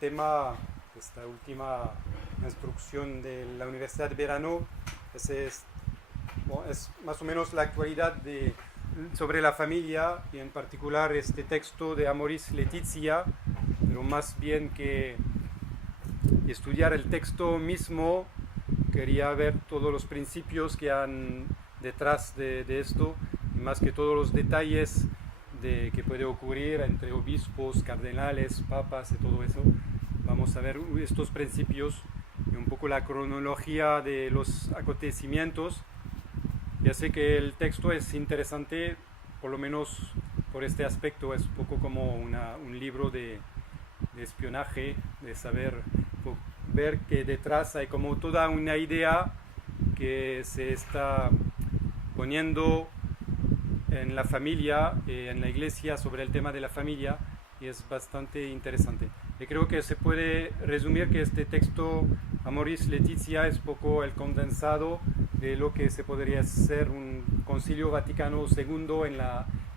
tema de esta última instrucción de la Universidad de Verano es más o menos la actualidad sobre la familia y en particular este texto de Amoris Laetitia, pero más bien que estudiar el texto mismo, quería ver todos los principios que han detrás de esto y más que todos los detalles que puede ocurrir entre obispos, cardenales, papas y todo eso. Vamos a ver estos principios y un poco la cronología de los acontecimientos. Ya sé que el texto es interesante, por lo menos por este aspecto, es un poco como un libro de espionaje, de saber, ver que detrás hay como toda una idea que se está poniendo en la familia, en la iglesia, sobre el tema de la familia, y es bastante interesante. Y creo que se puede resumir que este texto Amoris Laetitia es poco el condensado de lo que se podría ser un Concilio Vaticano II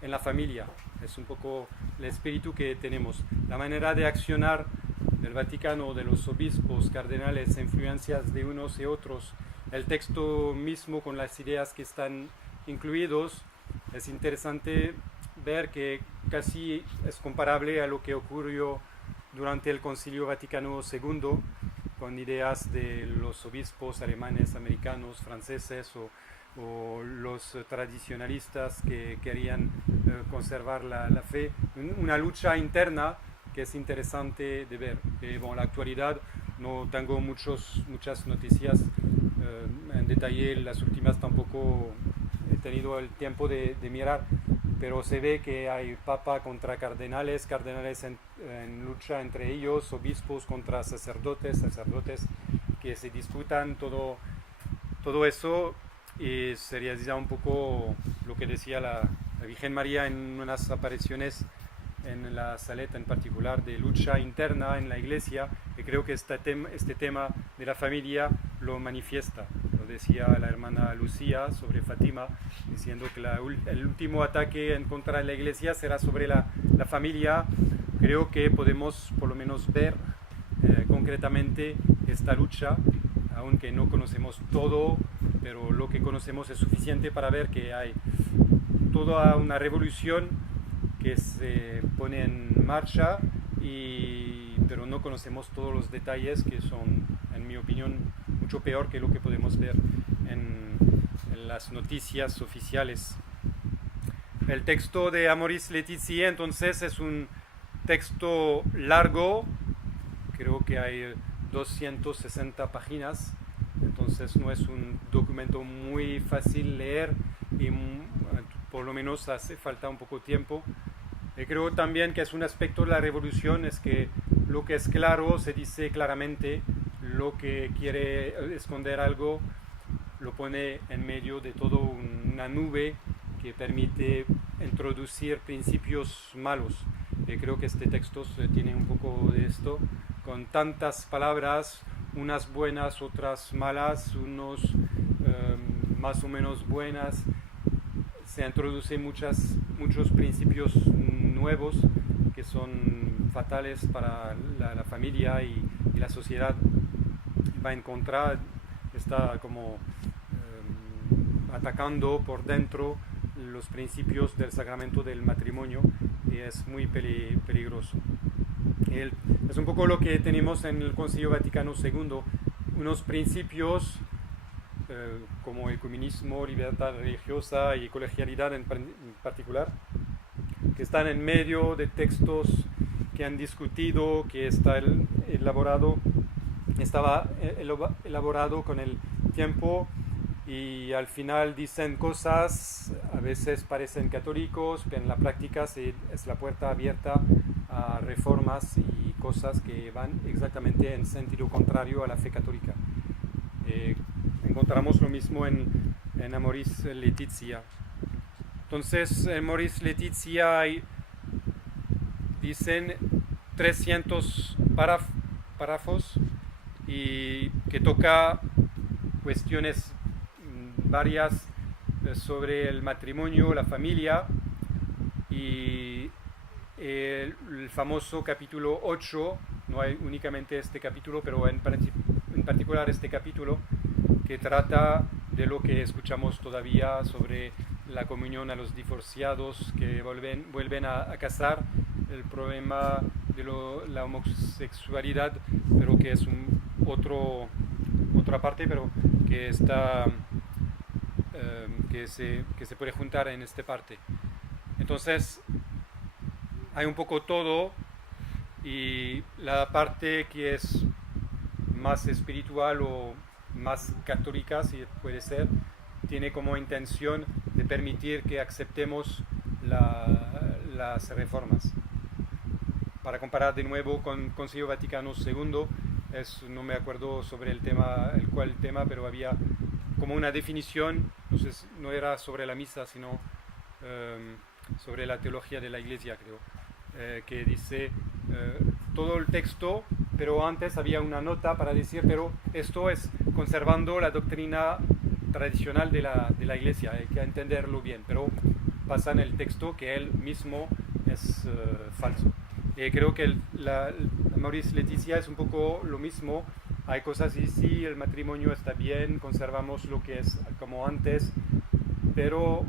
en la familia. Es un poco el espíritu que tenemos. La manera de accionar del Vaticano, de los obispos, cardenales, influencias de unos y otros, el texto mismo con las ideas que están incluidos. Es interesante ver que casi es comparable a lo que ocurrió durante el Concilio Vaticano II, con ideas de los obispos alemanes, americanos, franceses o los tradicionalistas que querían conservar la fe. Una lucha interna que es interesante de ver. En la actualidad no tengo muchas noticias en detalle, las últimas tampoco he tenido el tiempo de mirar, pero se ve que hay papa contra cardenales, cardenales en lucha entre ellos, obispos contra sacerdotes que se disputan todo eso, y sería ya un poco lo que decía la Virgen María en unas apariciones en la Saleta en particular, de lucha interna en la iglesia, y creo que este tema de la familia lo manifiesta. Lo decía la hermana Lucía sobre Fátima, diciendo que el último ataque en contra de la iglesia será sobre la familia. Creo que podemos por lo menos ver concretamente esta lucha, aunque no conocemos todo, pero lo que conocemos es suficiente para ver que hay toda una revolución que se pone en marcha, pero no conocemos todos los detalles, que son, en mi opinión, mucho peor que lo que podemos ver en las noticias oficiales. El texto de Amoris Laetitia entonces es un texto largo, creo que hay 260 páginas, entonces no es un documento muy fácil leer y por lo menos hace falta un poco de tiempo. Creo también que es un aspecto de la revolución, es que lo que es claro se dice claramente, lo que quiere esconder algo lo pone en medio de todo una nube que permite introducir principios malos. Creo que este texto tiene un poco de esto, con tantas palabras, unas buenas, otras malas, unos más o menos buenas. Se introducen muchos principios nuevos que son fatales para la familia y la sociedad. Va en contra, está como atacando por dentro los principios del sacramento del matrimonio, y es muy peligroso. Es un poco lo que tenemos en el Concilio Vaticano II, unos principios como ecumenismo, libertad religiosa y colegialidad en particular, que están en medio de textos que han discutido, que estaba elaborado con el tiempo, y al final dicen cosas, a veces parecen católicos, pero en la práctica es la puerta abierta a reformas y cosas que van exactamente en sentido contrario a la fe católica. Encontramos lo mismo en Amoris Laetitia. Entonces, en Amoris Laetitia dicen 300 párrafos y que toca cuestiones varias sobre el matrimonio, la familia, y el famoso capítulo 8 no hay únicamente este capítulo, pero en particular este capítulo que trata de lo que escuchamos todavía sobre la comunión a los divorciados que vuelven a casar, el problema de la homosexualidad, pero que es otra parte, pero que está que se puede juntar en esta parte. Entonces hay un poco todo, y la parte que es más espiritual o más católica, si puede ser, tiene como intención de permitir que aceptemos las reformas. Para comparar de nuevo con el Concilio Vaticano II, no me acuerdo sobre el tema, pero había como una definición, no era sobre la misa, sino sobre la teología de la Iglesia, creo, que dice todo el texto, pero antes había una nota para decir, pero esto es conservando la doctrina tradicional de la Iglesia, hay que entenderlo bien, pero pasa en el texto que él mismo es falso. Creo que Amoris Laetitia es un poco lo mismo. Hay cosas y sí, el matrimonio está bien, conservamos lo que es como antes, pero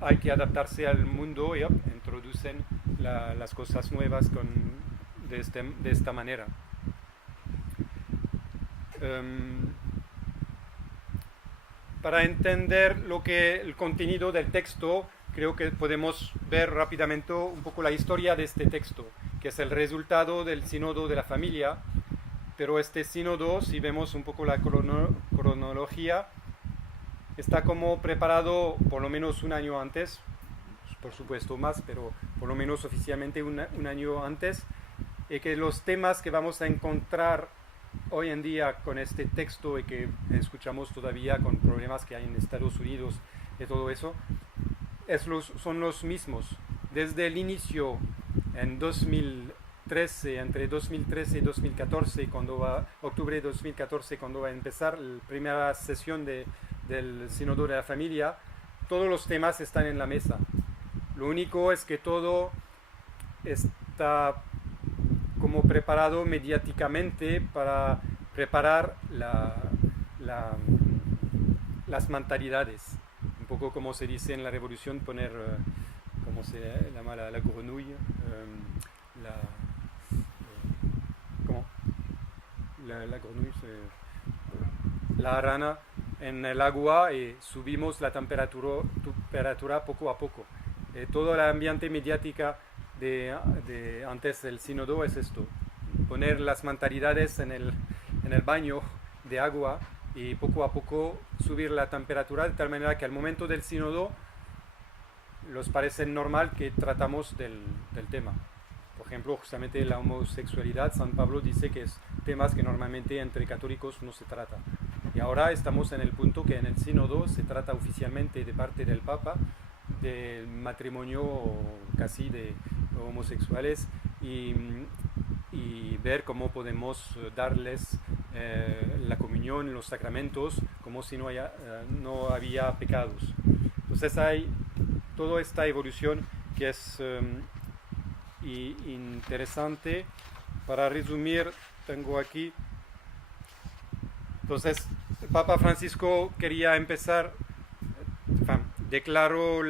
hay que adaptarse al mundo y introducen las cosas nuevas de esta manera. Para entender el contenido del texto, creo que podemos ver rápidamente un poco la historia de este texto, que es el resultado del sínodo de la familia. Pero este sínodo, si vemos un poco la cronología, está como preparado por lo menos un año antes, por supuesto más, pero por lo menos oficialmente un año antes, y que los temas que vamos a encontrar hoy en día con este texto y que escuchamos todavía con problemas que hay en Estados Unidos y todo eso, son los mismos. Desde el inicio, en 2013, entre 2013 y 2014, octubre de 2014, cuando va a empezar la primera sesión del Sínodo de la Familia, todos los temas están en la mesa. Lo único es que todo está como preparado mediáticamente para preparar las mentalidades. Un poco como se dice en la Revolución, poner, ¿cómo se llama? La grenouille, ¿cómo? La grenouille, la rana en el agua, y subimos la temperatura poco a poco. Todo el ambiente mediático de antes del sínodo es esto: poner las mentalidades en el baño de agua y poco a poco subir la temperatura, de tal manera que al momento del sínodo les parece normal que tratamos del tema. Por ejemplo, justamente la homosexualidad, San Pablo dice que es temas que normalmente entre católicos no se trata. Y ahora estamos en el punto que en el sínodo se trata oficialmente de parte del Papa del matrimonio casi de homosexuales, y ver cómo podemos darles la comunión, los sacramentos, como si no había pecados. Entonces hay toda esta evolución que es interesante. Para resumir, tengo aquí. Entonces, el Papa Francisco quería empezar, declaró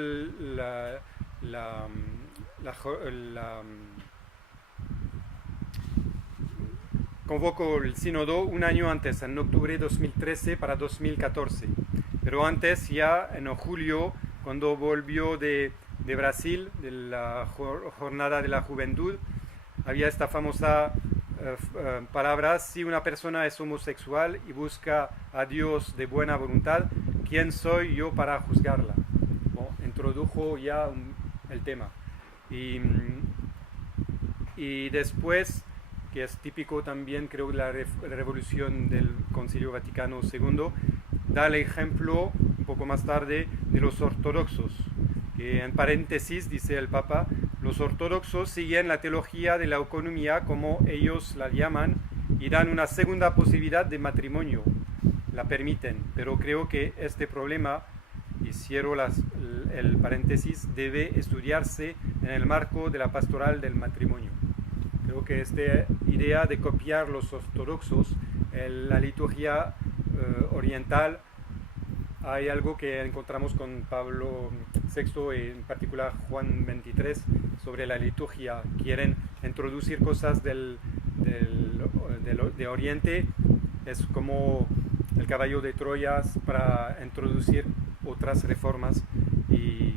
convocó el sínodo un año antes, en octubre de 2013 para 2014. Pero antes, ya en julio, cuando volvió de Brasil, de la Jornada de la Juventud, había esta famosa palabra: si una persona es homosexual y busca a Dios de buena voluntad, ¿quién soy yo para juzgarla? Introdujo ya el tema. Y después, que es típico también, creo, la revolución del Concilio Vaticano II, da el ejemplo un poco más tarde de los ortodoxos, que en paréntesis dice el Papa: los ortodoxos siguen la teología de la economía, como ellos la llaman, y dan una segunda posibilidad de matrimonio, la permiten, pero creo que este problema, y cierro el paréntesis, debe estudiarse en el marco de la pastoral del matrimonio. Creo que esta idea de copiar los ortodoxos, la liturgia oriental, hay algo que encontramos con Pablo VI y en particular Juan XXIII sobre la liturgia. Quieren introducir cosas de Oriente, es como el caballo de Troya para introducir otras reformas y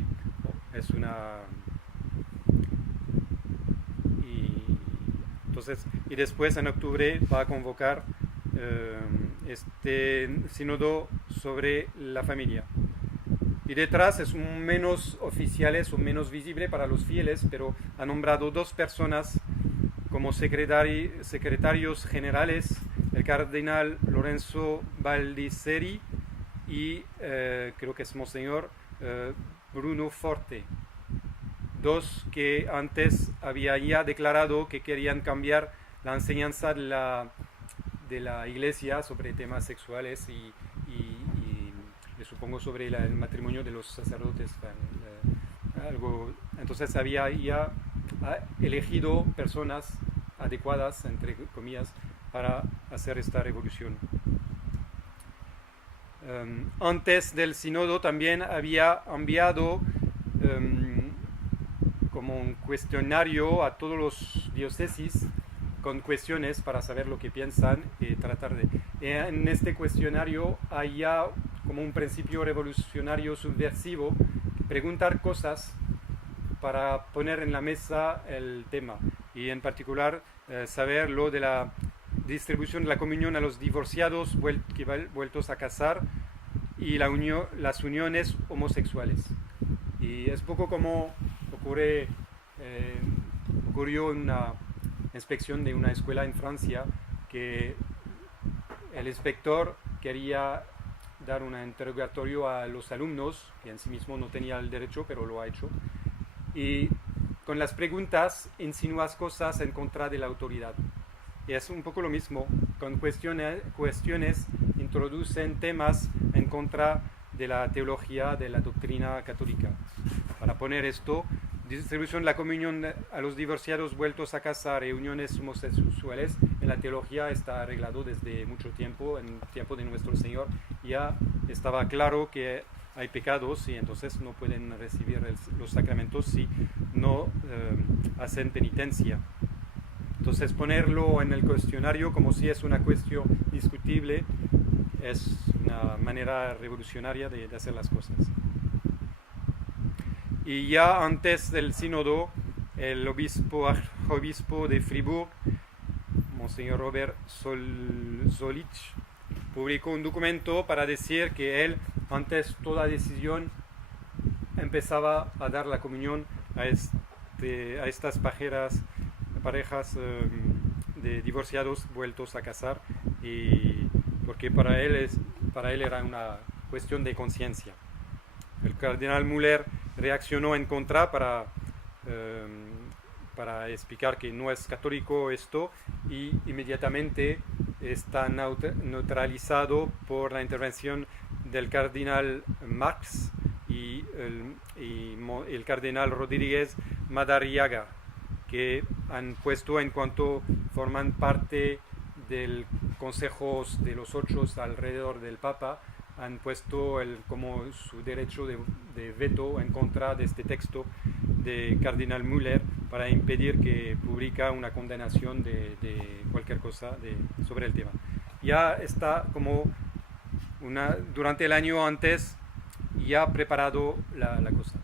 es una... Y después en octubre va a convocar este sínodo sobre la familia. Y detrás es menos oficiales o menos visible para los fieles, pero ha nombrado dos personas como secretarios generales, el cardenal Lorenzo Baldisseri y creo que es Monseñor Bruno Forte. Dos que antes había ya declarado que querían cambiar la enseñanza de la iglesia sobre temas sexuales y supongo sobre el matrimonio de los sacerdotes. Entonces había ya elegido personas adecuadas, entre comillas, para hacer esta revolución. Antes del sínodo también había enviado como un cuestionario a todos los diócesis con cuestiones para saber lo que piensan y tratar de... En este cuestionario hay ya como un principio revolucionario subversivo, preguntar cosas para poner en la mesa el tema y en particular saber lo de la distribución de la comunión a los divorciados vueltos a casar y las uniones homosexuales. Y es poco como ocurrió en una inspección de una escuela en Francia que el inspector quería dar un interrogatorio a los alumnos, que en sí mismo no tenía el derecho, pero lo ha hecho, y con las preguntas insinúas cosas en contra de la autoridad. Y es un poco lo mismo, con cuestiones introducen temas en contra de la teología, de la doctrina católica. Para poner esto, distribución de la comunión a los divorciados vueltos a casar y uniones homosexuales, en la teología está arreglado desde mucho tiempo, en el tiempo de nuestro Señor ya estaba claro que hay pecados y entonces no pueden recibir los sacramentos si no hacen penitencia. Entonces ponerlo en el cuestionario como si es una cuestión discutible es una manera revolucionaria de hacer las cosas. Y ya antes del sínodo, el arzobispo de Fribourg, Monseñor Robert Zolich, publicó un documento para decir que él, antes toda decisión, empezaba a dar la comunión a estas parejas de divorciados vueltos a casar, y porque para él era una cuestión de conciencia. El cardenal Müller reaccionó en contra para explicar que no es católico esto, y inmediatamente está neutralizado por la intervención del cardenal Marx y el cardenal Rodríguez Madariaga, que han puesto, en cuanto forman parte del Consejo de los 8 alrededor del Papa, han puesto como su derecho de veto en contra de este texto de cardenal Müller para impedir que publica una condenación de cualquier cosa sobre el tema. Ya está como durante el año antes ya preparado la cosa.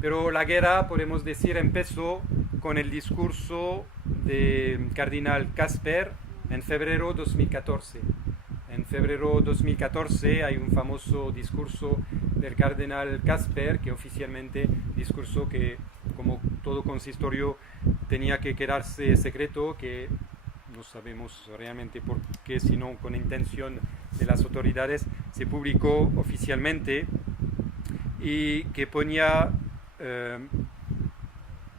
Pero la guerra, podemos decir, empezó con el discurso del cardenal Casper en febrero 2014. En febrero 2014 hay un famoso discurso del cardenal Casper, que oficialmente discurso que, como todo consistorio, tenía que quedarse secreto, que no sabemos realmente por qué, sino con intención de las autoridades, se publicó oficialmente, y que ponía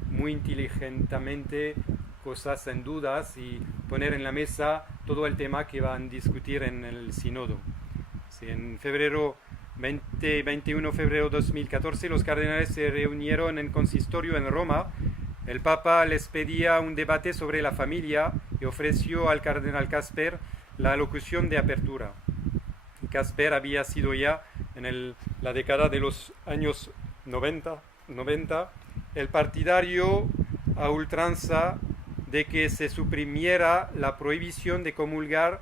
muy inteligentemente cosas en dudas y poner en la mesa todo el tema que van a discutir en el sínodo. Sí, en 21 de febrero de 2014 los cardenales se reunieron en consistorio en Roma El Papa les pedía un debate sobre la familia y ofreció al cardenal Casper la locución de apertura. Casper había sido ya en la década de los años 90 el partidario a ultranza de que se suprimiera la prohibición de comulgar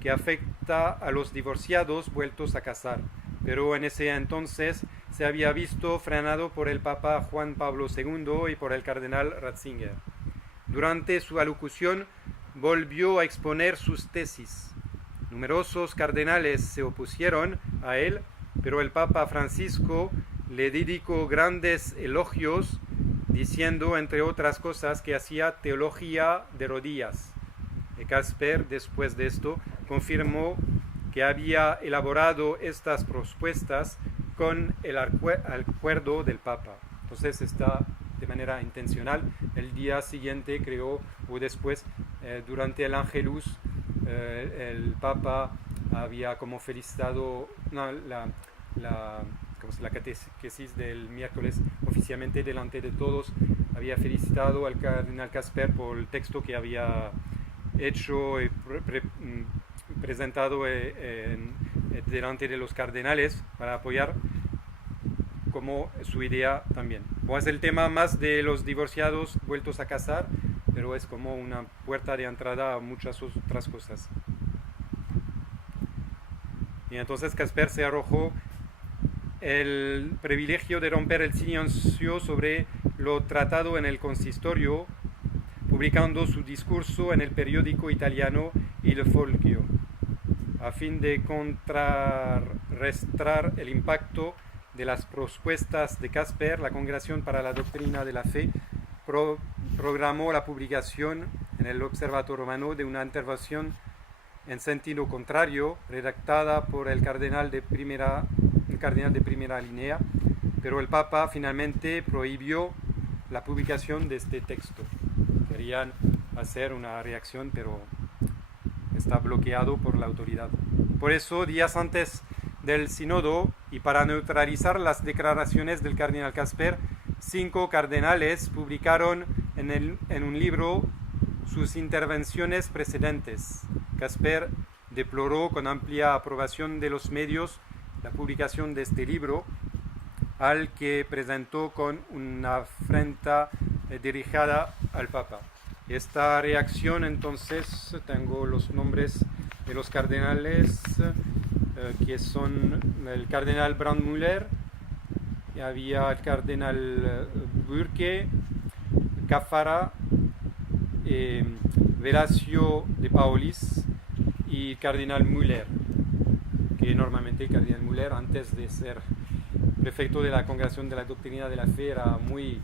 que afecta a los divorciados vueltos a casar, pero en ese entonces se había visto frenado por el Papa Juan Pablo II y por el cardenal Ratzinger. Durante su alocución volvió a exponer sus tesis. Numerosos cardenales se opusieron a él, pero el Papa Francisco le dedicó grandes elogios, diciendo, entre otras cosas, que hacía teología de rodillas. Casper, después de esto, confirmó que había elaborado estas propuestas con el acuerdo del Papa. Entonces está de manera intencional. El día siguiente, creo, o después, durante el Angelus, el Papa había como felicitado la catequesis del miércoles oficialmente delante de todos, había felicitado al cardenal Casper por el texto que había hecho y presentado delante de los cardenales para apoyar como su idea también. Pues es el tema más de los divorciados vueltos a casar, pero es como una puerta de entrada a muchas otras cosas. Y entonces Casper se arrojó el privilegio de romper el silencio sobre lo tratado en el consistorio, publicando su discurso en el periódico italiano Il Folio, a fin de contrarrestar el impacto de las propuestas de Casper. La Congregación para la Doctrina de la Fe programó la publicación en el Observatorio Romano de una intervención en sentido contrario, redactada por el cardenal de primera línea, pero el Papa finalmente prohibió la publicación de este texto. Querían hacer una reacción, pero está bloqueado por la autoridad. Por eso, días antes del sínodo, y para neutralizar las declaraciones del cardenal Casper, 5 cardenales publicaron en un libro sus intervenciones precedentes. Casper deploró con amplia aprobación de los medios la publicación de este libro, al que presentó con una afrenta dirigida al Papa. Esta reacción, entonces, tengo los nombres de los cardenales, que son el cardenal Brandmüller, y había el cardenal Burke, Caffarra, Velasio de Paolis y el cardenal Müller, que normalmente el cardenal Müller, antes de ser prefecto de la Congregación de la Doctrina de la Fe, era muy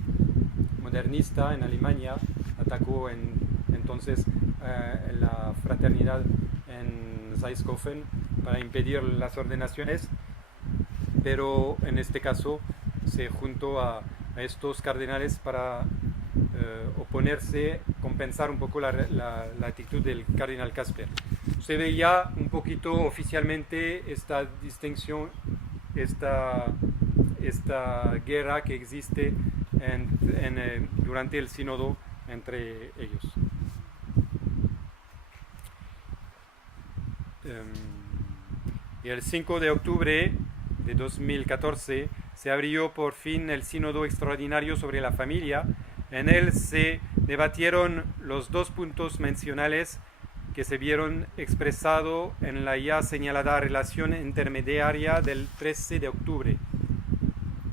modernista en Alemania, atacó entonces la fraternidad en Zeishofen para impedir las ordenaciones, pero en este caso se juntó a estos cardenales para oponerse, compensar un poco la actitud del cardenal Casper. Se veía un poquito oficialmente esta distinción, esta guerra que existe durante el sínodo entre ellos. Y el 5 de octubre de 2014 se abrió por fin el sínodo extraordinario sobre la familia. En él se debatieron los 2 puntos mencionales que se vieron expresado en la ya señalada relación intermediaria del 13 de octubre.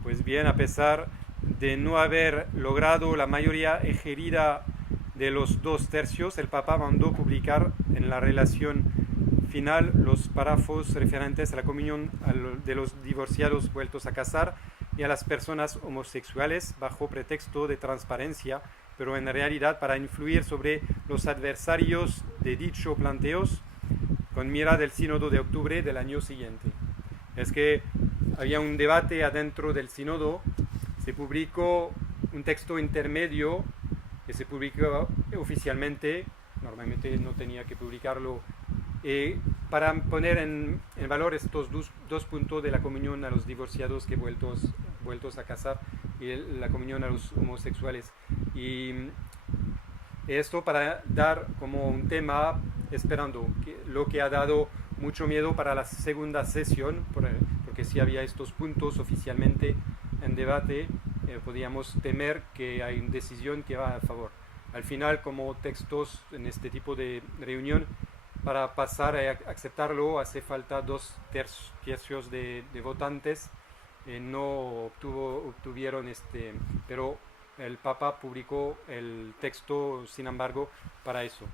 Pues bien, a pesar de no haber logrado la mayoría ejerida de los 2/3, el Papa mandó publicar en la relación final los párrafos referentes a la comunión de los divorciados vueltos a casar y a las personas homosexuales bajo pretexto de transparencia, pero en realidad para influir sobre los adversarios de dicho planteos con mira del sínodo de octubre del año siguiente. Es que había un debate adentro del sínodo, se publicó un texto intermedio que se publicó oficialmente, normalmente no tenía que publicarlo, para poner en valor estos 2 puntos de la comunión a los divorciados que vueltos a casar, y la comunión a los homosexuales. Y esto para dar como un tema, esperando, lo que ha dado mucho miedo para la segunda sesión, porque si había estos puntos oficialmente en debate, podíamos temer que hay una decisión que va a favor. Al final, como textos en este tipo de reunión, para pasar a aceptarlo hace falta 2/3 de votantes. No obtuvieron pero el Papa publicó el texto, sin embargo, para eso.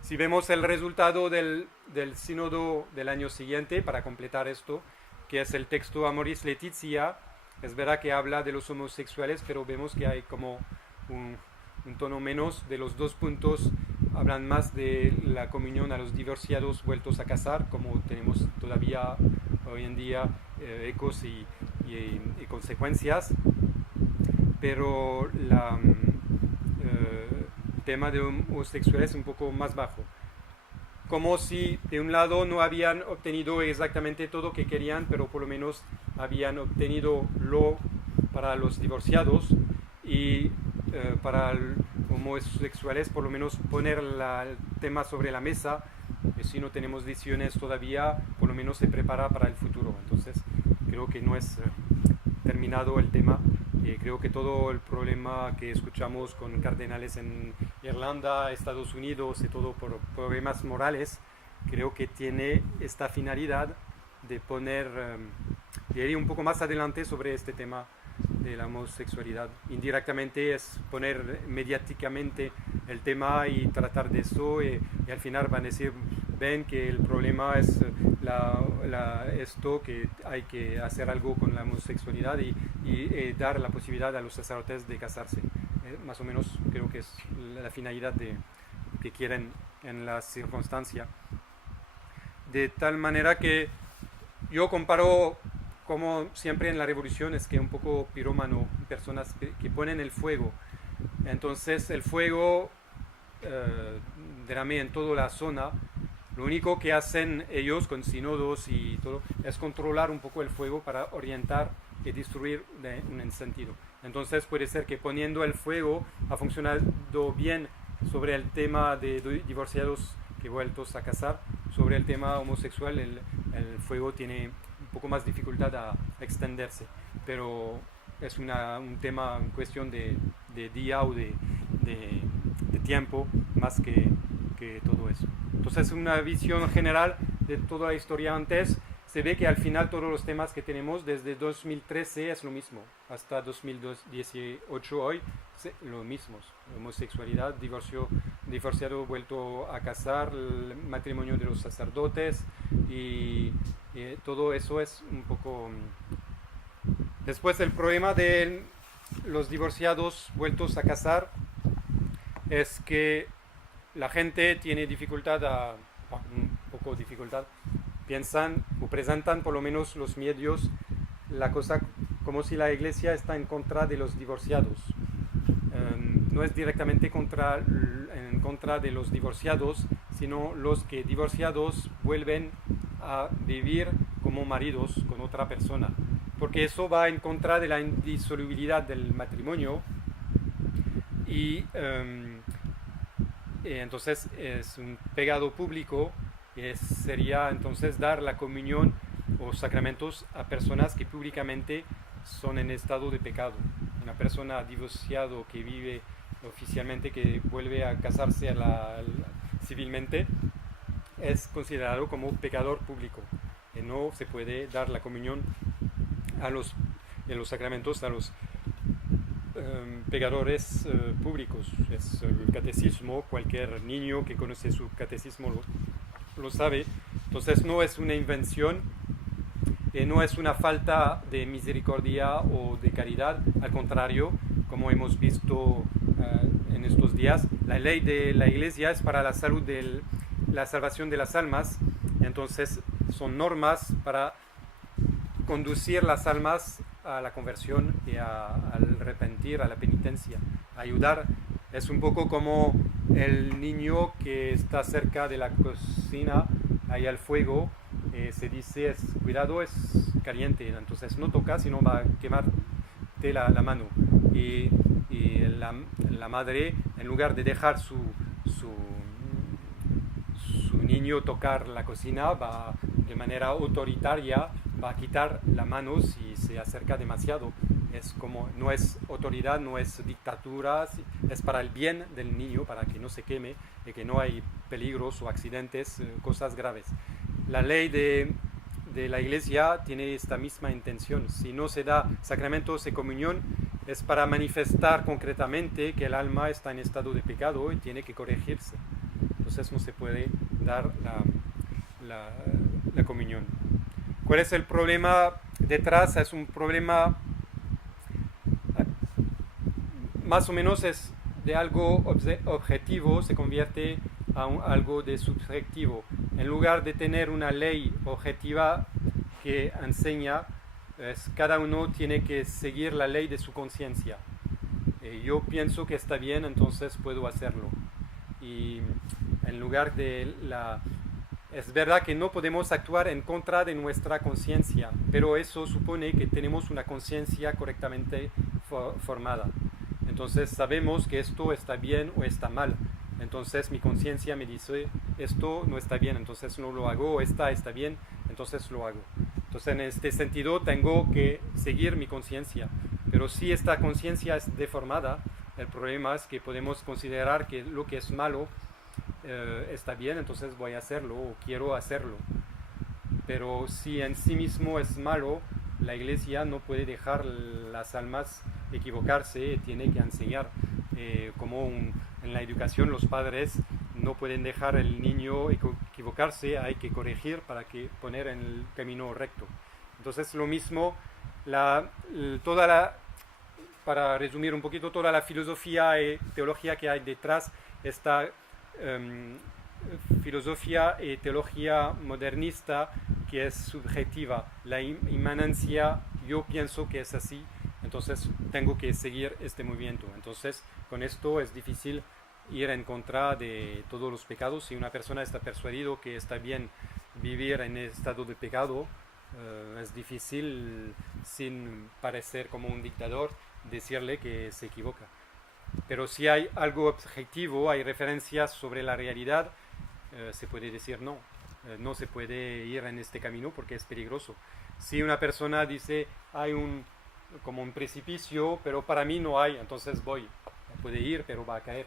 Si vemos el resultado del sínodo del año siguiente, para completar esto, que es el texto Amoris Laetitia, es verdad que habla de los homosexuales, pero vemos que hay como un tono menos de los 2 puntos, hablan más de la comunión a los divorciados vueltos a casar, como tenemos todavía hoy en día ecos y consecuencias, pero el tema de homosexuales es un poco más bajo. Como si de un lado no habían obtenido exactamente todo lo que querían, pero por lo menos habían obtenido lo para los divorciados, y para homosexuales por lo menos poner el tema sobre la mesa. Si no tenemos decisiones todavía, por lo menos se prepara para el futuro. Entonces creo que no es terminado el tema. Creo que todo el problema que escuchamos con cardenales en Irlanda, Estados Unidos y todo por problemas morales, creo que tiene esta finalidad de de ir un poco más adelante sobre este tema de la homosexualidad. Indirectamente es poner mediáticamente el tema y tratar de eso, y al final van a decir, ven que el problema es esto, que hay que hacer algo con la homosexualidad y dar la posibilidad a los sacerdotes de casarse. Más o menos creo que es la finalidad que quieren en la circunstancia. De tal manera que yo comparo, como siempre en la revolución, es que un poco pirómano, personas que ponen el fuego. Entonces el fuego derrame en toda la zona. Lo único que hacen ellos con sínodos y todo es controlar un poco el fuego para orientar y destruir en un sentido. Entonces puede ser que poniendo el fuego ha funcionado bien sobre el tema de divorciados que vueltos a casar. Sobre el tema homosexual el fuego tiene un poco más dificultad a extenderse, pero es un tema en cuestión de día o de tiempo más que todo eso. Entonces, una visión general de toda la historia antes, se ve que al final todos los temas que tenemos desde 2013 es lo mismo, hasta 2018 hoy, lo mismo. Homosexualidad, divorciado vuelto a casar, el matrimonio de los sacerdotes y todo eso es un poco... Después el problema de los divorciados vueltos a casar es que la gente tiene dificultad, un poco dificultad, piensan o presentan por lo menos los medios la cosa como si la iglesia está en contra de los divorciados. No es directamente en contra de los divorciados, sino los que divorciados vuelven a vivir como maridos con otra persona, porque eso va en contra de la indisolubilidad del matrimonio y entonces es un pecado público. Sería entonces dar la comunión o sacramentos a personas que públicamente son en estado de pecado. Una persona divorciada que vive oficialmente, que vuelve a casarse civilmente, es considerado como pecador público. No se puede dar la comunión en los sacramentos a los pecadores públicos. Es el catecismo, cualquier niño que conoce su catecismo lo sabe. Entonces no es una invención, no es una falta de misericordia o de caridad, al contrario, como hemos visto en estos días, la ley de la iglesia es para la salvación de las almas. Entonces son normas para conducir las almas a la conversión y al arrepentir, a la penitencia, ayudar. Es un poco como el niño que está cerca de la cocina, hay el fuego, se dice, cuidado, es caliente, entonces no toca, sino va a quemar quite la mano. Y la madre, en lugar de dejar su niño tocar la cocina, va de manera autoritaria, va a quitar la mano si se acerca demasiado. Es como, no es autoridad, no es dictadura, es para el bien del niño, para que no se queme y que no hay peligros o accidentes, cosas graves. La ley de la iglesia tiene esta misma intención. Si no se da sacramentos de comunión, es para manifestar concretamente que el alma está en estado de pecado y tiene que corregirse. Entonces no se puede dar la comunión. ¿Cuál es el problema detrás? Es un problema más o menos es de algo objetivo, se convierte a algo de subjetivo. En lugar de tener una ley objetiva que enseña, cada uno tiene que seguir la ley de su conciencia. Yo pienso que está bien, entonces puedo hacerlo. Y en lugar de es verdad que no podemos actuar en contra de nuestra conciencia, pero eso supone que tenemos una conciencia correctamente formada. Entonces sabemos que esto está bien o está mal. Entonces mi conciencia me dice, esto no está bien, entonces no lo hago, está bien, entonces lo hago. Entonces en este sentido tengo que seguir mi conciencia. Pero si esta conciencia es deformada, el problema es que podemos considerar que lo que es malo está bien, entonces voy a hacerlo o quiero hacerlo. Pero si en sí mismo es malo, la iglesia no puede dejar las almas equivocarse, tiene que enseñar. En la educación los padres no pueden dejar al niño equivocarse, hay que corregir para que poner en el camino recto. Entonces lo mismo, para resumir un poquito, toda la filosofía y teología que hay detrás, esta filosofía y teología modernista que es subjetiva, la inmanencia, yo pienso que es así, entonces tengo que seguir este movimiento. Entonces con esto es difícil ir en contra de todos los pecados. Si una persona está persuadido que está bien vivir en estado de pecado, es difícil, sin parecer como un dictador, decirle que se equivoca. Pero si hay algo objetivo, hay referencias sobre la realidad, se puede decir no, no se puede ir en este camino porque es peligroso. Si una persona dice hay como un precipicio, pero para mí no hay, entonces puede ir, pero va a caer.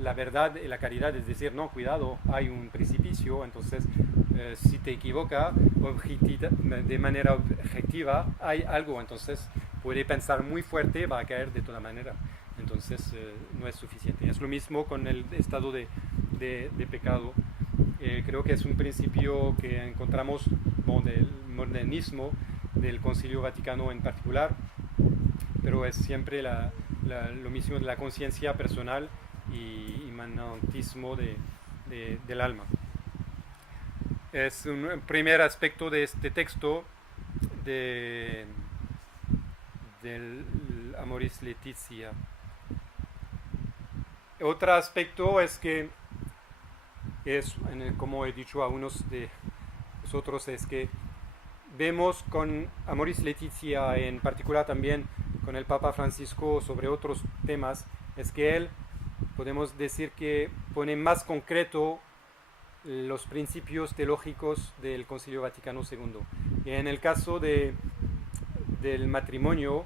La verdad y la caridad es decir, no, cuidado, hay un precipicio, entonces si te equivocas de manera objetiva, hay algo, entonces puede pensar muy fuerte, va a caer de toda manera. Entonces no es suficiente. Es lo mismo con el estado de pecado. Creo que es un principio que encontramos del modernismo, del Concilio Vaticano en particular, pero es siempre lo mismo de la conciencia personal y inmanentismo del alma. Es un primer aspecto de este texto del Amoris Laetitia. Otro aspecto es que como he dicho a unos de nosotros, es que vemos con Amoris Laetitia, en particular también con el Papa Francisco sobre otros temas, es que él, podemos decir que pone más concreto los principios teológicos del Concilio Vaticano II. Y en el caso del matrimonio,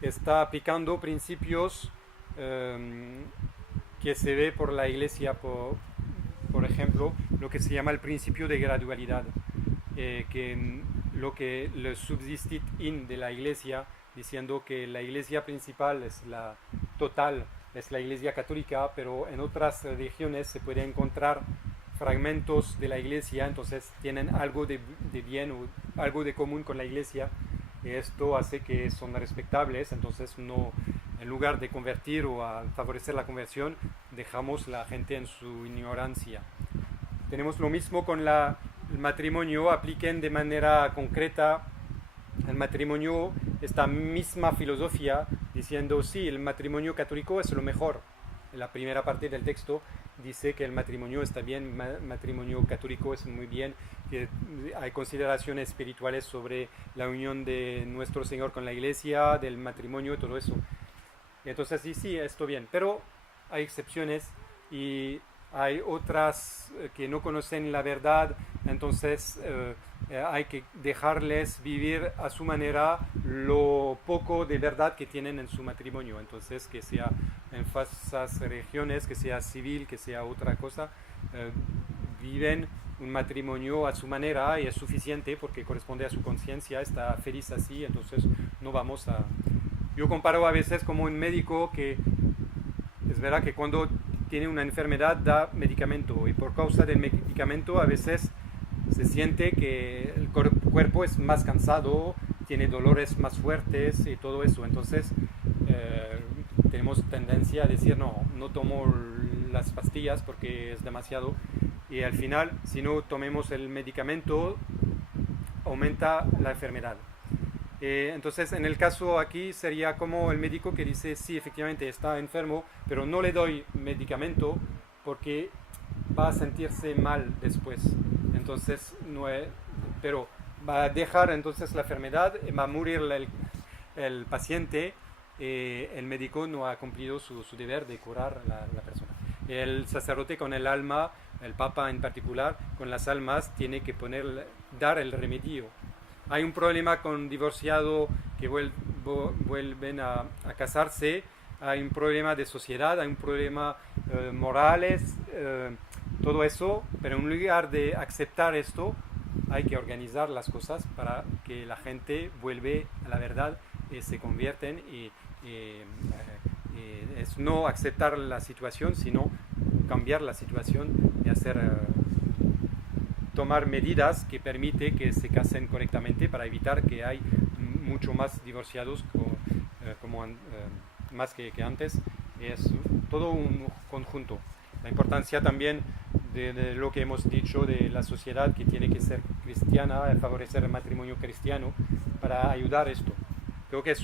está aplicando principios que se ve por la Iglesia, por ejemplo, lo que se llama el principio de gradualidad, lo que le subsistit in de la Iglesia, diciendo que la Iglesia principal es la total, es la Iglesia católica, pero en otras religiones se puede encontrar fragmentos de la Iglesia, entonces tienen algo de bien o algo de común con la Iglesia, y esto hace que son respetables. Entonces no, en lugar de convertir o a favorecer la conversión, dejamos la gente en su ignorancia. Tenemos lo mismo con el matrimonio, apliquen de manera concreta el matrimonio esta misma filosofía, diciendo sí, el matrimonio católico es lo mejor, en la primera parte del texto, dice que el matrimonio está bien, matrimonio católico es muy bien, que hay consideraciones espirituales sobre la unión de nuestro Señor con la iglesia, del matrimonio y todo eso. Entonces sí, esto bien, pero hay excepciones y hay otras que no conocen la verdad, entonces hay que dejarles vivir a su manera lo poco de verdad que tienen en su matrimonio, entonces que sea en falsas religiones, que sea civil, que sea otra cosa, viven un matrimonio a su manera y es suficiente porque corresponde a su conciencia, está feliz así, entonces no vamos a... Yo comparo a veces como un médico que es verdad que cuando tiene una enfermedad da medicamento y por causa del medicamento a veces se siente que el cuerpo es más cansado, tiene dolores más fuertes y todo eso. Entonces tenemos tendencia a decir no tomo las pastillas porque es demasiado y al final si no tomemos el medicamento aumenta la enfermedad. Entonces, en el caso aquí sería como el médico que dice, sí, efectivamente está enfermo, pero no le doy medicamento porque va a sentirse mal después. Entonces, pero va a dejar entonces la enfermedad, va a morir el paciente, el médico no ha cumplido su deber de curar la persona. El sacerdote con el alma, el papa en particular, con las almas, tiene que dar el remedio. Hay un problema con divorciados que vuelven a casarse, hay un problema de sociedad, hay un problema morales, todo eso, pero en lugar de aceptar esto, hay que organizar las cosas para que la gente vuelve a la verdad y se convierten y es no aceptar la situación, sino cambiar la situación y tomar medidas que permite que se casen correctamente para evitar que hay mucho más divorciados más que antes. Es todo un conjunto. La importancia también de lo que hemos dicho de la sociedad que tiene que ser cristiana, favorecer el matrimonio cristiano para ayudar esto. Creo que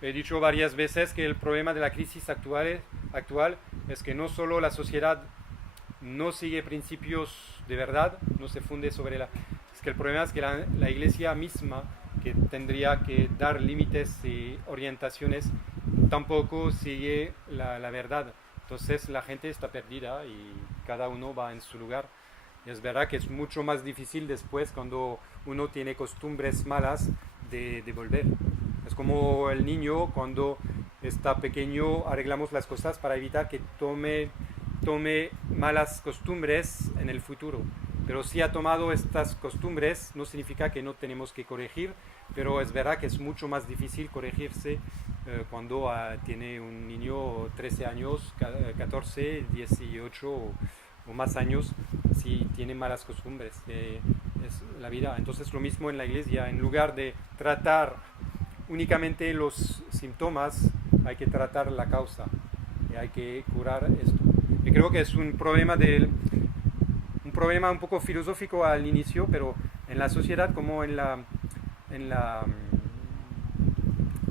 he dicho varias veces que el problema de la crisis actual es que no solo la sociedad no sigue principios de verdad, no se funde sobre Es que el problema es que la iglesia misma, que tendría que dar límites y orientaciones, tampoco sigue la verdad. Entonces la gente está perdida y cada uno va en su lugar. Y es verdad que es mucho más difícil después cuando uno tiene costumbres malas de volver. Es como el niño cuando está pequeño, arreglamos las cosas para evitar que tome malas costumbres en el futuro. Pero si ha tomado estas costumbres, no significa que no tenemos que corregir, pero es verdad que es mucho más difícil corregirse cuando tiene un niño 13 años, 14, 18 o más años, si tiene malas costumbres. Es la vida. Entonces lo mismo en la iglesia, en lugar de tratar únicamente los síntomas, hay que tratar la causa y hay que curar esto. Y creo que es un problema un poco filosófico al inicio, pero en la sociedad como en la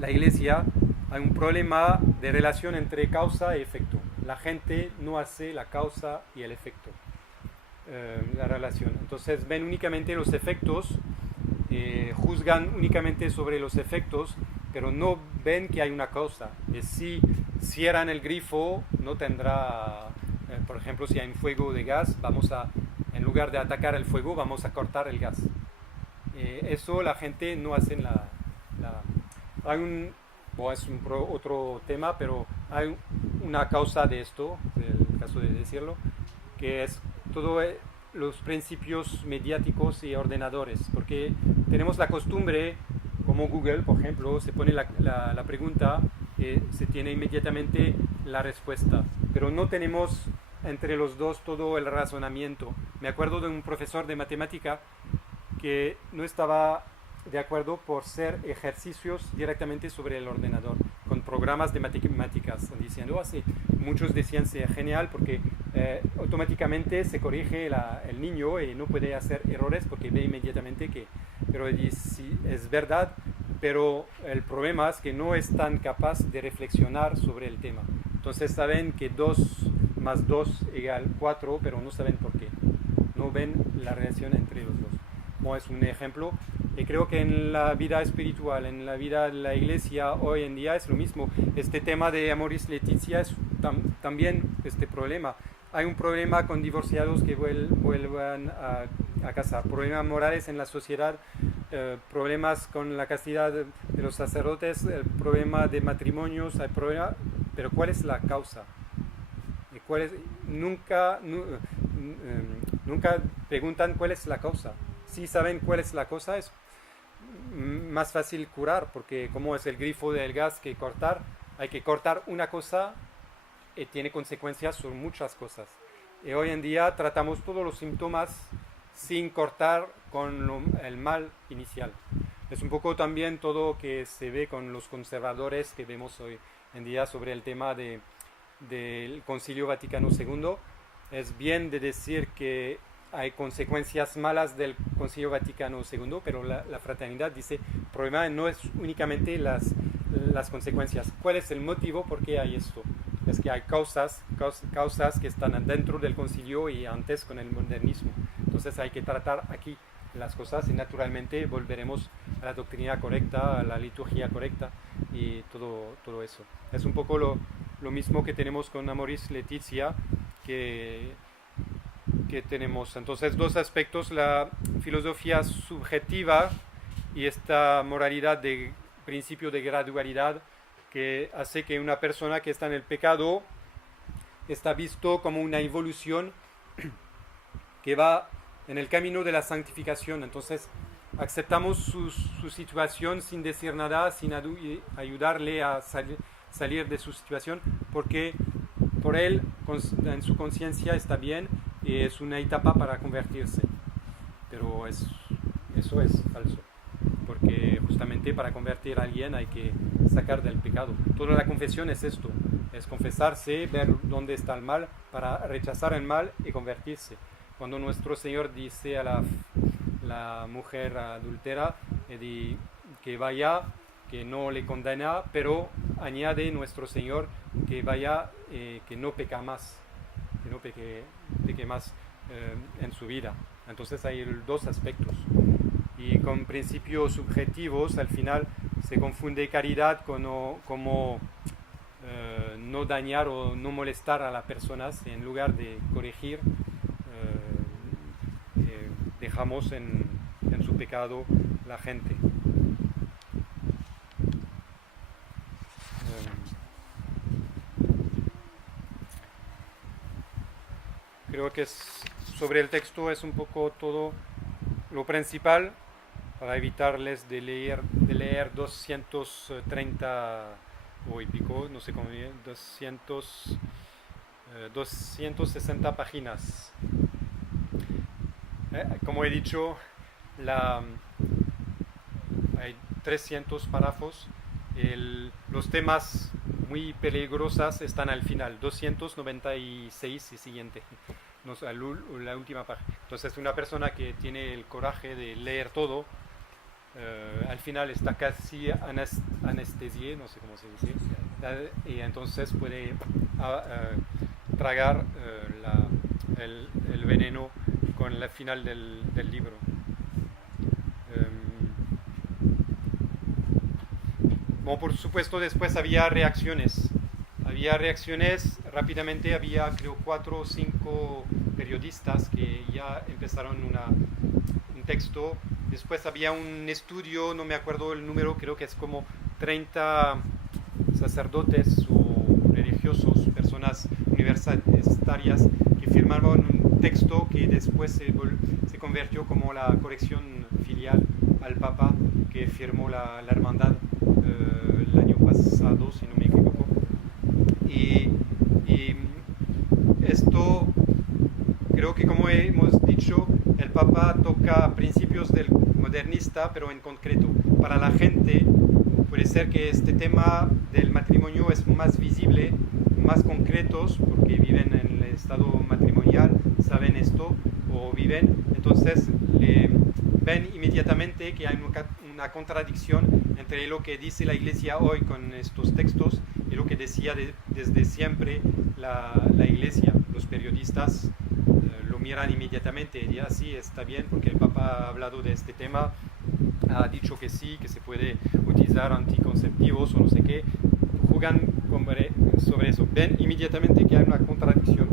iglesia hay un problema de relación entre causa y efecto. La gente no hace la causa y el efecto, la relación. Entonces ven únicamente los efectos, juzgan únicamente sobre los efectos, pero no ven que hay una causa. Si cierran el grifo, no tendrá... por ejemplo, si hay un fuego de gas, en lugar de atacar el fuego, vamos a cortar el gas. Eso la gente no hace hay otro tema, pero hay una causa de esto, el caso de decirlo, que es todos los principios mediáticos y ordenadores, porque tenemos la costumbre, como Google, por ejemplo, se pone la pregunta, se tiene inmediatamente la respuesta, pero no tenemos entre los dos todo el razonamiento. Me acuerdo de un profesor de matemática que no estaba de acuerdo por hacer ejercicios directamente sobre el ordenador, con programas de matemáticas, diciendo así. Muchos decían sí, genial porque automáticamente se corrige el niño y no puede hacer errores porque ve inmediatamente que... Pero sí, es verdad, pero el problema es que no es tan capaz de reflexionar sobre el tema. Entonces saben que dos más 2 igual 4, pero no saben por qué. No ven la relación entre los dos. Como es un ejemplo. Y creo que en la vida espiritual, en la vida de la iglesia hoy en día es lo mismo. Este tema de Amoris Laetitia es también este problema. Hay un problema con divorciados que vuelvan a casar, problemas morales en la sociedad, problemas con la castidad de los sacerdotes, el problema de matrimonios, hay problema, pero ¿cuál es la causa? Nunca preguntan cuál es la causa. Si saben cuál es la causa, es más fácil curar, porque como es el grifo del gas que cortar, hay que cortar una cosa y tiene consecuencias sobre muchas cosas. Y hoy en día tratamos todos los síntomas sin cortar con el mal inicial. Es un poco también todo que se ve con los conservadores que vemos hoy en día sobre el tema del Concilio Vaticano II. Es bien de decir que hay consecuencias malas del Concilio Vaticano II, pero la fraternidad dice, el problema no es únicamente las consecuencias. ¿Cuál es el motivo por qué hay esto? Es que hay causas que están dentro del concilio y antes con el modernismo. Entonces hay que tratar aquí las cosas y naturalmente volveremos a la doctrina correcta, a la liturgia correcta y todo eso. Es un poco lo mismo que tenemos con Amoris Laetitia, que tenemos. Entonces, dos aspectos, la filosofía subjetiva y esta moralidad de principio de gradualidad que hace que una persona que está en el pecado está visto como una evolución que va en el camino de la santificación. Entonces, aceptamos su situación sin decir nada, sin ayudarle a salir de su situación, porque por él, en su conciencia, está bien y es una etapa para convertirse. Pero eso es falso, porque justamente para convertir a alguien hay que sacar del pecado. Toda la confesión es esto, es confesarse, ver dónde está el mal para rechazar el mal y convertirse. Cuando nuestro Señor dice a la mujer adúltera que vaya, que no le condena, pero añade nuestro Señor que vaya, que no peca más, que no peque más en su vida. Entonces hay dos aspectos. Y con principios subjetivos, al final se confunde caridad como no dañar o no molestar a las personas. En lugar de corregir, dejamos en su pecado la gente. Creo que sobre el texto es un poco todo lo principal, para evitarles de leer 230 o y pico, no sé cómo decir, 260 páginas. Como he dicho, hay 300 párrafos. Los temas muy peligrosos están al final, 296 y siguiente, la última página. Entonces una persona que tiene el coraje de leer todo, al final está casi anestesiada, no sé cómo se dice, y entonces puede tragar el veneno con el final del libro. Bueno, por supuesto después había reacciones, rápidamente había creo 4 o 5 periodistas que ya empezaron un texto. Después había un estudio, no me acuerdo el número, creo que es como 30 sacerdotes o religiosos, personas universitarias que firmaron un texto que después se convirtió como la corrección filial al Papa que firmó la hermandad el año pasado, si no me equivoco. Y esto, creo que como hemos dicho, el Papa toca principios del modernista, pero en concreto. Para la gente puede ser que este tema del matrimonio es más visible, más concretos, porque viven en el estado matrimonial, saben esto, o viven, entonces ven inmediatamente que hay una contradicción entre lo que dice la Iglesia hoy con estos textos y lo que decía desde siempre la Iglesia. Los periodistas lo miran inmediatamente y dirán, sí, está bien, porque el Papa ha hablado de este tema, ha dicho que sí, que se puede utilizar anticonceptivos o no sé qué, juegan sobre eso. Ven inmediatamente que hay una contradicción.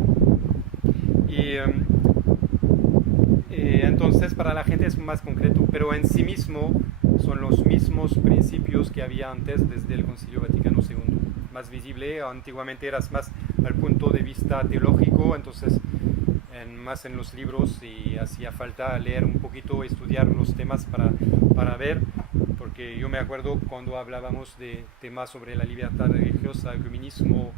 Y entonces para la gente es más concreto, pero en sí mismo son los mismos principios que había antes desde el Concilio Vaticano II. Más visible, antiguamente eras más al punto de vista teológico, entonces más en los libros, y hacía falta leer un poquito, estudiar los temas para ver, porque yo me acuerdo cuando hablábamos de temas sobre la libertad religiosa, ecumenismo,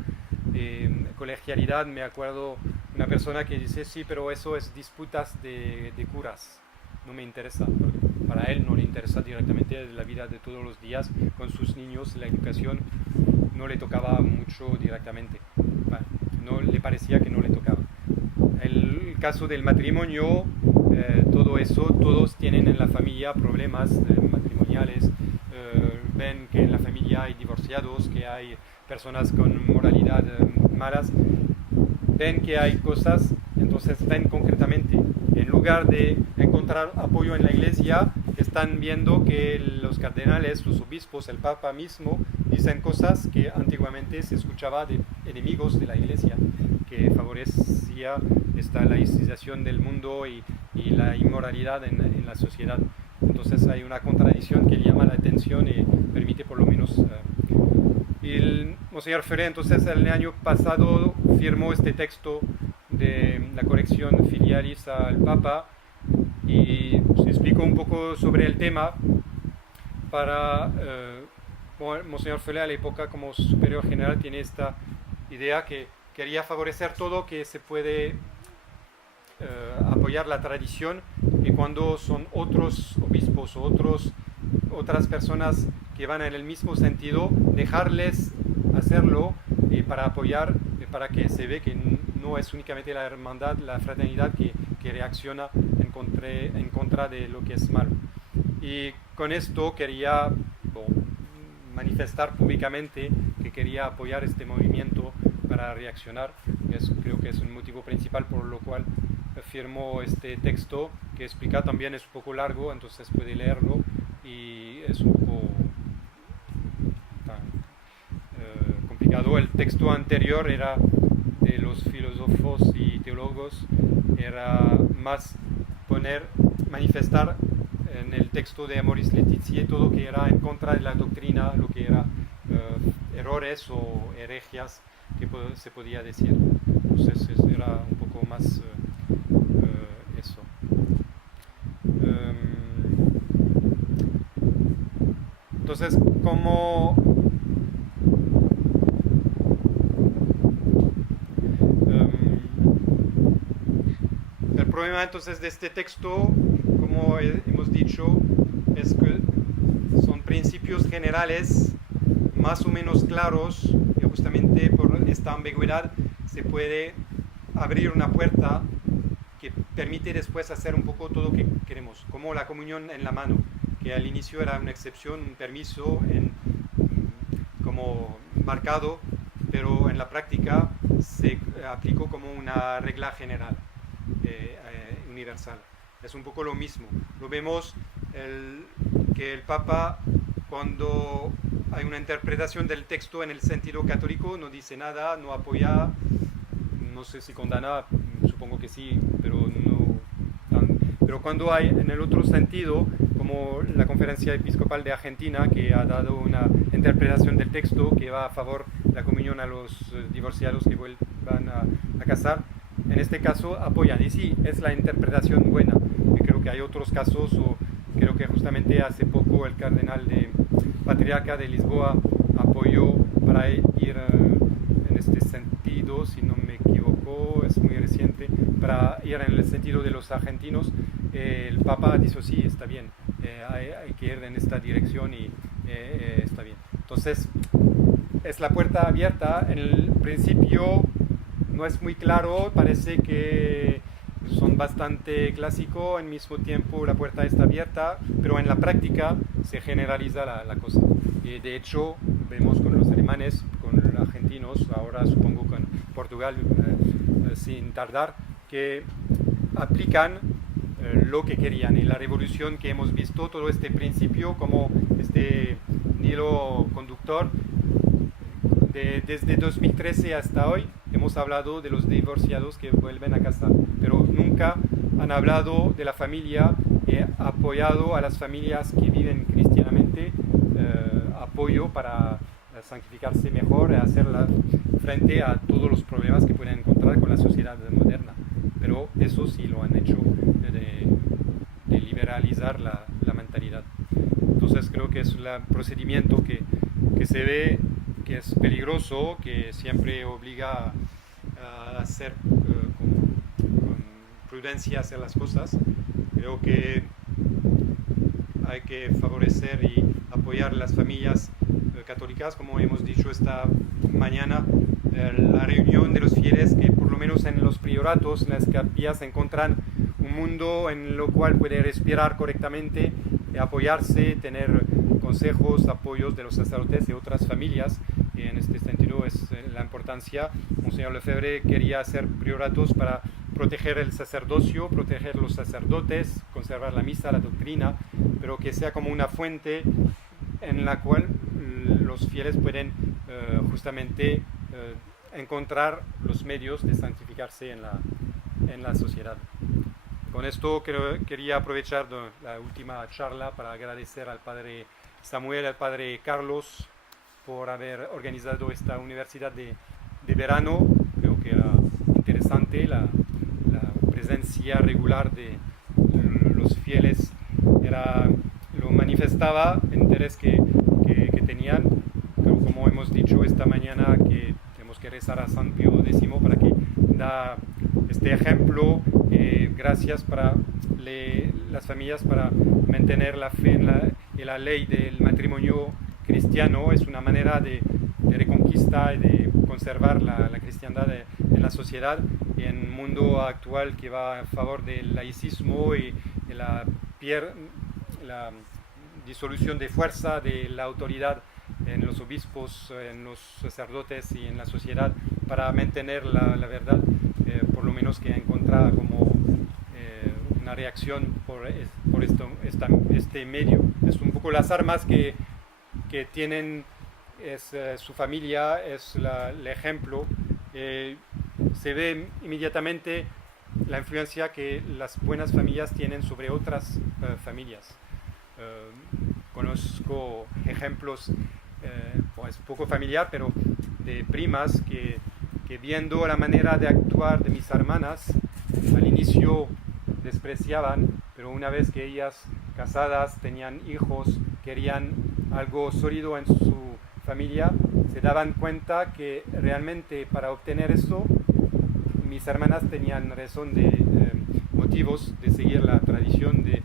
colegialidad, me acuerdo una persona que dice, sí, pero eso es disputas de curas, no me interesa. Para él no le interesa directamente la vida de todos los días con sus niños, la educación no le tocaba mucho directamente, no le parecía que no le tocaba. El caso del matrimonio, todo eso, todos tienen en la familia problemas matrimoniales, ven que en la familia hay divorciados, que hay personas con moralidad malas, ven que hay cosas, entonces ven concretamente. En lugar de encontrar apoyo en la iglesia, están viendo que los cardenales, los obispos, el papa mismo, dicen cosas que antiguamente se escuchaba de enemigos de la iglesia, que favorecía esta laicización del mundo y la inmoralidad en la sociedad. Entonces hay una contradicción que llama la atención y permite por lo menos... Y el Monseñor Ferrer entonces el año pasado firmó este texto de la corrección filialis al Papa y se explicó un poco sobre el tema para... Monseñor Ferrer a la época como superior general tiene esta idea que quería favorecer todo, que se puede apoyar la tradición, y cuando son otros obispos o otras personas que van en el mismo sentido, dejarles hacerlo para apoyar, para que se ve que no es únicamente la hermandad, la fraternidad que reacciona en contra de lo que es malo. Y con esto quería manifestar públicamente que quería apoyar este movimiento para reaccionar. Creo que es un motivo principal por lo cual firmó este texto, que explica también, es un poco largo, entonces puede leerlo, y es un poco complicado. El texto anterior era de los filósofos y teólogos, era más manifestar en el texto de Amoris Laetitia todo que era en contra de la doctrina, lo que era errores o herejías que se podía decir. Entonces era un poco más eso. Entonces, como el problema entonces de este texto, como hemos dicho, es que son principios generales más o menos claros, y justamente por esta ambigüedad se puede abrir una puerta que permite después hacer un poco todo lo que queremos, como la comunión en la mano, que al inicio era una excepción, un permiso como marcado, pero en la práctica se aplicó como una regla general, universal. Es un poco lo mismo. Lo vemos que el Papa, cuando hay una interpretación del texto en el sentido católico, no dice nada, no apoya, no sé si condena, supongo que sí, pero no. Pero cuando hay en el otro sentido, como la Conferencia Episcopal de Argentina, que ha dado una interpretación del texto que va a favor de la comunión a los divorciados que van a casar, en este caso apoyan, y sí, es la interpretación buena. Y creo que hay otros casos, o creo que justamente hace poco el cardenal patriarca de Lisboa apoyó para ir en este sentido, si no me equivoco, es muy reciente, para ir en el sentido de los argentinos. El Papa dijo sí, está bien, hay que ir en esta dirección y está bien. Entonces, es la puerta abierta. En el principio no es muy claro, parece que son bastante clásicos, al mismo tiempo la puerta está abierta, pero en la práctica se generaliza la cosa. Y de hecho, vemos con los alemanes, con los argentinos, ahora supongo con Portugal, sin tardar, que aplican lo que querían. En la revolución que hemos visto, todo este principio como este hilo conductor, desde 2013 hasta hoy, hemos hablado de los divorciados que vuelven a casa, pero nunca han hablado de la familia y apoyado a las familias que viven cristianamente, apoyo para santificarse mejor y hacer frente a todos los problemas que pueden encontrar con la sociedad moderna. Pero eso sí lo han hecho de liberalizar la mentalidad. Entonces creo que es un procedimiento que se ve que es peligroso, que siempre obliga a hacer con prudencia hacer las cosas. Creo que hay que favorecer y apoyar las familias católicas, como hemos dicho esta mañana, la reunión de los fieles, que por lo menos en los prioratos, en las capillas, encuentran un mundo en el cual puede respirar correctamente, apoyarse, tener consejos, apoyos de los sacerdotes y otras familias. Y en este sentido es la importancia. Monseñor Lefebvre quería hacer prioratos para proteger el sacerdocio, proteger los sacerdotes, conservar la misa, la doctrina, pero que sea como una fuente en la cual los fieles pueden justamente encontrar los medios de santificarse en la sociedad. Con esto quería aprovechar la última charla para agradecer al padre Samuel, al padre Carlos, por haber organizado esta universidad de verano. Creo que era interesante la presencia regular de los fieles, lo manifestaba el interés que tenían. Pero como hemos dicho esta mañana, que tenemos que rezar a San Pío X para que da este ejemplo. Gracias para las familias para mantener la fe en la ley del matrimonio cristiano. Es una manera de reconquista y de conservar la cristiandad en la sociedad, y en un mundo actual que va a favor del laicismo y de la disolución de fuerza de la autoridad en los obispos, en los sacerdotes y en la sociedad, para mantener la verdad, por lo menos que ha encontrado como una reacción por este medio. Es un poco las armas que tienen, es su familia, es el ejemplo. Se ve inmediatamente la influencia que las buenas familias tienen sobre otras familias. Conozco ejemplos, pues poco familiar, pero de primas que viendo la manera de actuar de mis hermanas, al inicio despreciaban, pero una vez que ellas casadas, tenían hijos, querían algo sólido en su familia, se daban cuenta que realmente para obtener eso, mis hermanas tenían razón de motivos de seguir la tradición de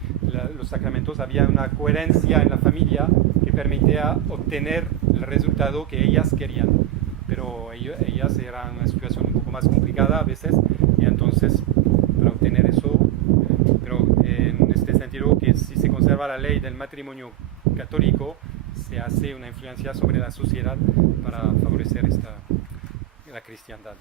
los sacramentos. Había una coherencia en la familia que permitía obtener el resultado que ellas querían, pero ellas eran una situación un poco más complicada a veces, y entonces para obtener eso, pero en este sentido, que si se conserva la ley del matrimonio católico, se hace una influencia sobre la sociedad para favorecer la cristiandad.